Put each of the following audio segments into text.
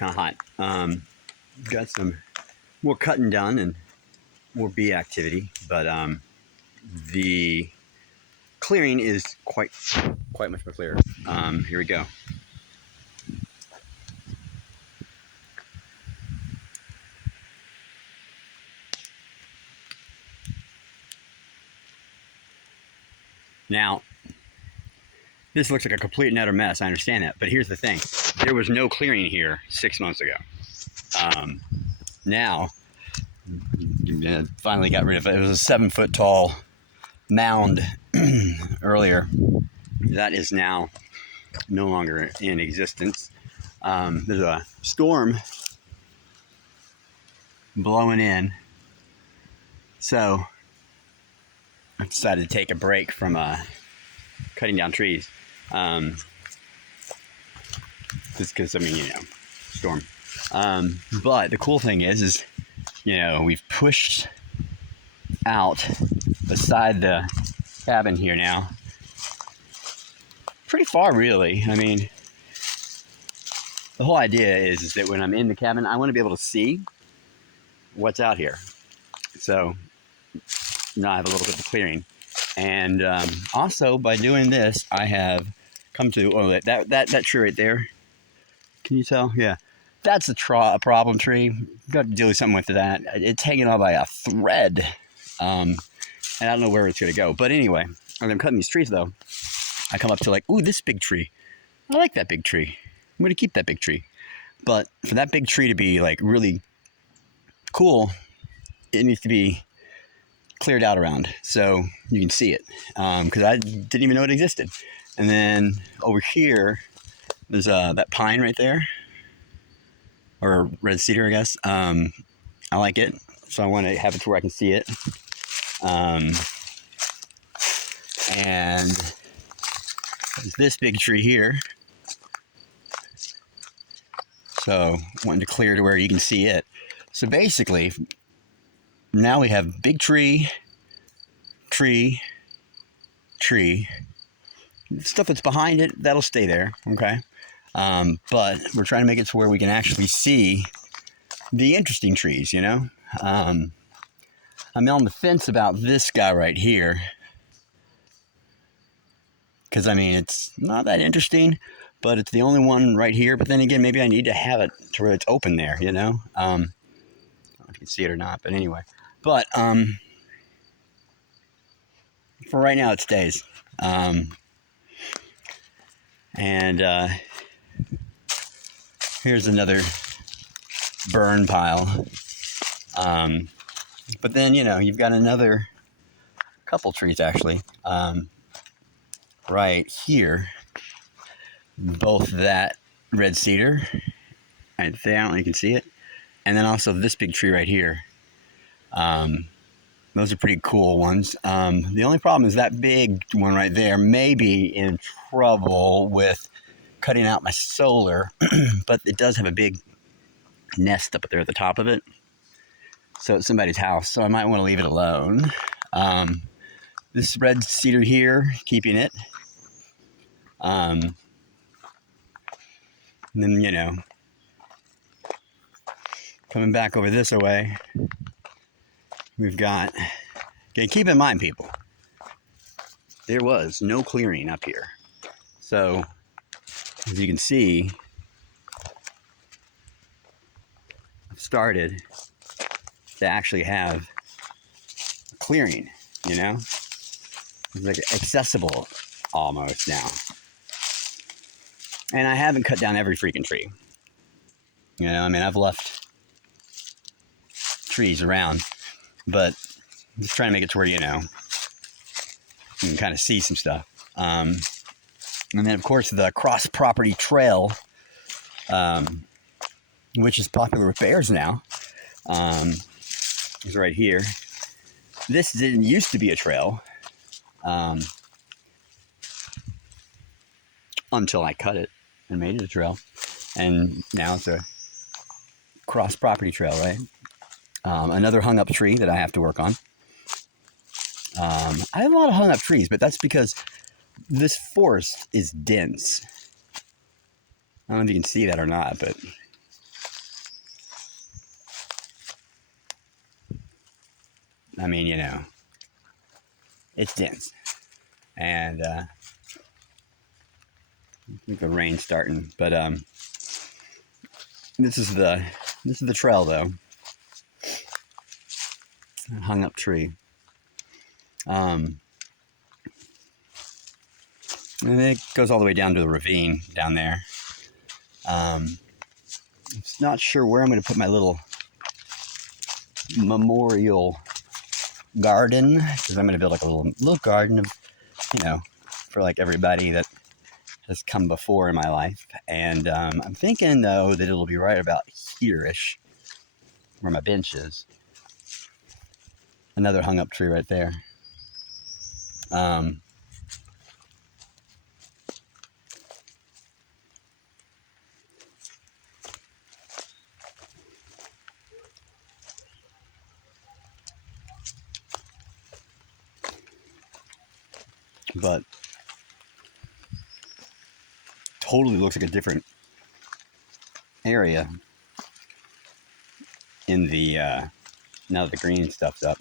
kind of hot. Got some more cutting done and more bee activity, but the clearing is quite much more clearer. Here we go. Now, this looks like a complete and utter mess. I understand that, but here's the thing: there was no clearing here 6 months ago. Now, finally got rid of it. It was a 7 foot tall mound earlier. That is now no longer in existence. There's a storm blowing in, so I decided to take a break from cutting down trees. Just because, I mean, you know, storm. But the cool thing is, you know, we've pushed out beside the cabin here now pretty far, really. I mean, the whole idea is that when I'm in the cabin, I want to be able to see what's out here. So now I have a little bit of clearing. And also, by doing this, I have come to, that tree right there. Can you tell? Yeah. That's a problem tree. Got to do something with that. It's hanging on by a thread. And I don't know where it's going to go. But anyway, when I'm cutting these trees, though, I come up to like, ooh, this big tree. I like that big tree. I'm going to keep that big tree. But for that big tree to be like really cool, it needs to be cleared out around so you can see it. Because I didn't even know it existed. And then over here, there's that pine right there. Or red cedar, I guess. I like it, so I want to have it to where I can see it. And there's this big tree here. So wanting to clear to where you can see it. So basically, now we have big tree, tree. Stuff that's behind it, that'll stay there, okay? But we're trying to make it to where we can actually see the interesting trees, you know? I'm on the fence about this guy right here. Because, I mean, it's not that interesting, but it's the only one right here. But then again, maybe I need to have it to where it's open there, you know? I don't know if you can see it or not, but anyway. But, for right now, it stays. Here's another burn pile. But then, you know, you've got another couple trees actually right here. Both that red cedar right there, I don't know if you can see it. And then also this big tree right here. Those are pretty cool ones. The only problem is that big one right there may be in trouble with cutting out my solar, but it does have a big nest up there at the top of it. So it's somebody's house, so I might want to leave it alone. This red cedar here, keeping it. And then, you know, coming back over this way, we've got, okay, keep in mind, people, there was no clearing up here. So, as you can see, I've started to actually have a clearing, you know? It's like accessible almost now. And I haven't cut down every freaking tree. You know, I mean, I've left trees around, but I'm just trying to make it to where, you know, you can kind of see some stuff. And then, of course, the cross-property trail, which is popular with bears now, is right here. This didn't used to be a trail until I cut it and made it a trail. And now it's a cross-property trail, right? Another hung-up tree that I have to work on. I have a lot of hung-up trees, but that's because this forest is dense. I don't know if you can see that or not, but I mean, you know, it's dense. And I think the rain's starting. But this is the trail though. Hung up tree. And it goes all the way down to the ravine down there. I'm not sure where I'm going to put my little memorial garden, because I'm going to build like a little garden of, you know, for like everybody that has come before in my life. And I'm thinking though that it'll be right about here-ish, where my bench is. Another hung up tree right there. But totally looks like a different area in the now that the green stuff's up.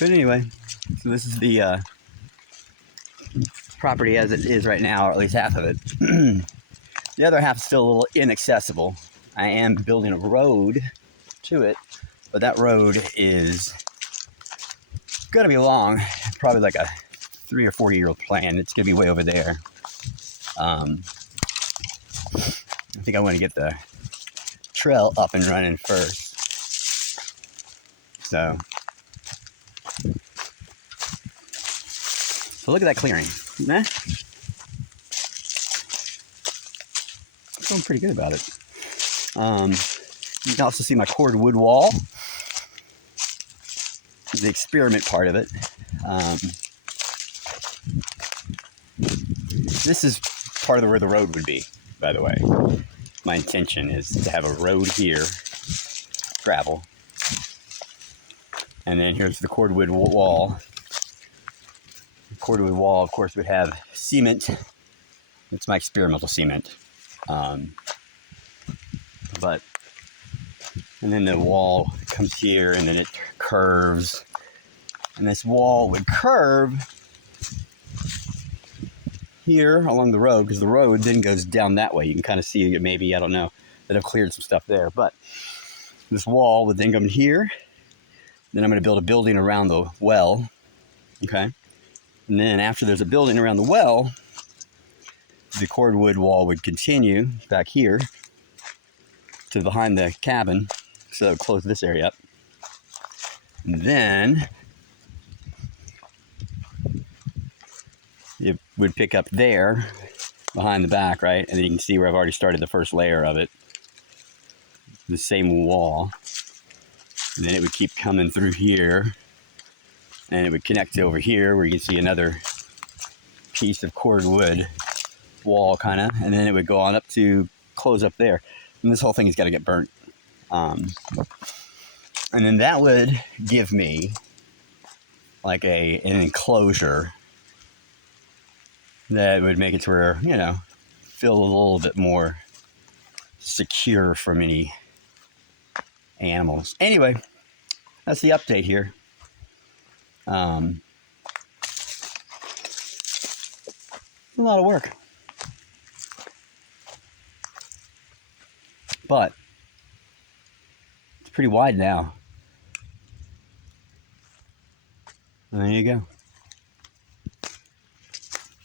But anyway, so this is the property as it is right now, or at least half of it. The other half is still a little inaccessible. I am building a road to it, but that road is going to be long, probably like a 3 or 4 year plan. It's going to be way over there. I think I want to get the trail up and running first. So look at that clearing. Nah? Feeling pretty good about it. You can also see my cordwood wall, the experiment part of it. This is part of where the road would be, by the way. My intention is to have a road here, gravel, and then here's the cordwood wall. The cordwood wall, of course, would have cement. It's my experimental cement. And then the wall comes here, and then it curves. And this wall would curve here along the road, because the road then goes down that way. You can kind of see it, maybe, I don't know, that I've cleared some stuff there. But this wall would then come here. Then I'm going to build a building around the well. Okay. And then after there's a building around the well, the cordwood wall would continue back here to behind the cabin. So close this area up. And then it would pick up there behind the back, right? And then you can see where I've already started the first layer of it. The same wall. And then it would keep coming through here. And it would connect to over here where you can see another piece of cordwood wall, kind of. And then it would go on up to close up there. And this whole thing has got to get burnt. And then that would give me like an enclosure that would make it to where, you know, feel a little bit more secure from any animals. Anyway, that's the update here. A lot of work. But it's pretty wide now. There you go.